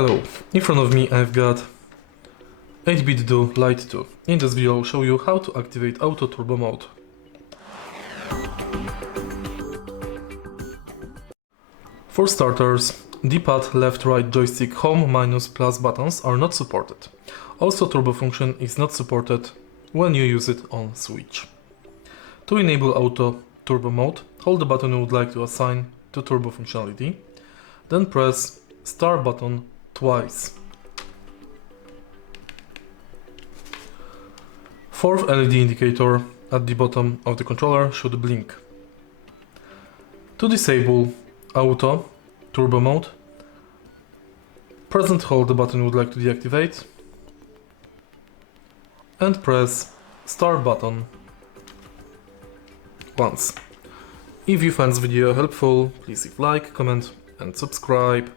Hello, in front of me I've got 8BitDo Lite 2. In this video I'll show you how to activate auto turbo mode. For starters, D-pad, left, right joystick, home, minus, plus buttons are not supported. Also turbo function is not supported when you use it on switch. To enable auto turbo mode, hold the button you would like to assign to turbo functionality, then press start button twice. Fourth LED indicator at the bottom of the controller should blink. To disable auto turbo mode, press and hold the button you would like to deactivate and press start button once. If you found this video helpful, please leave like, comment and subscribe.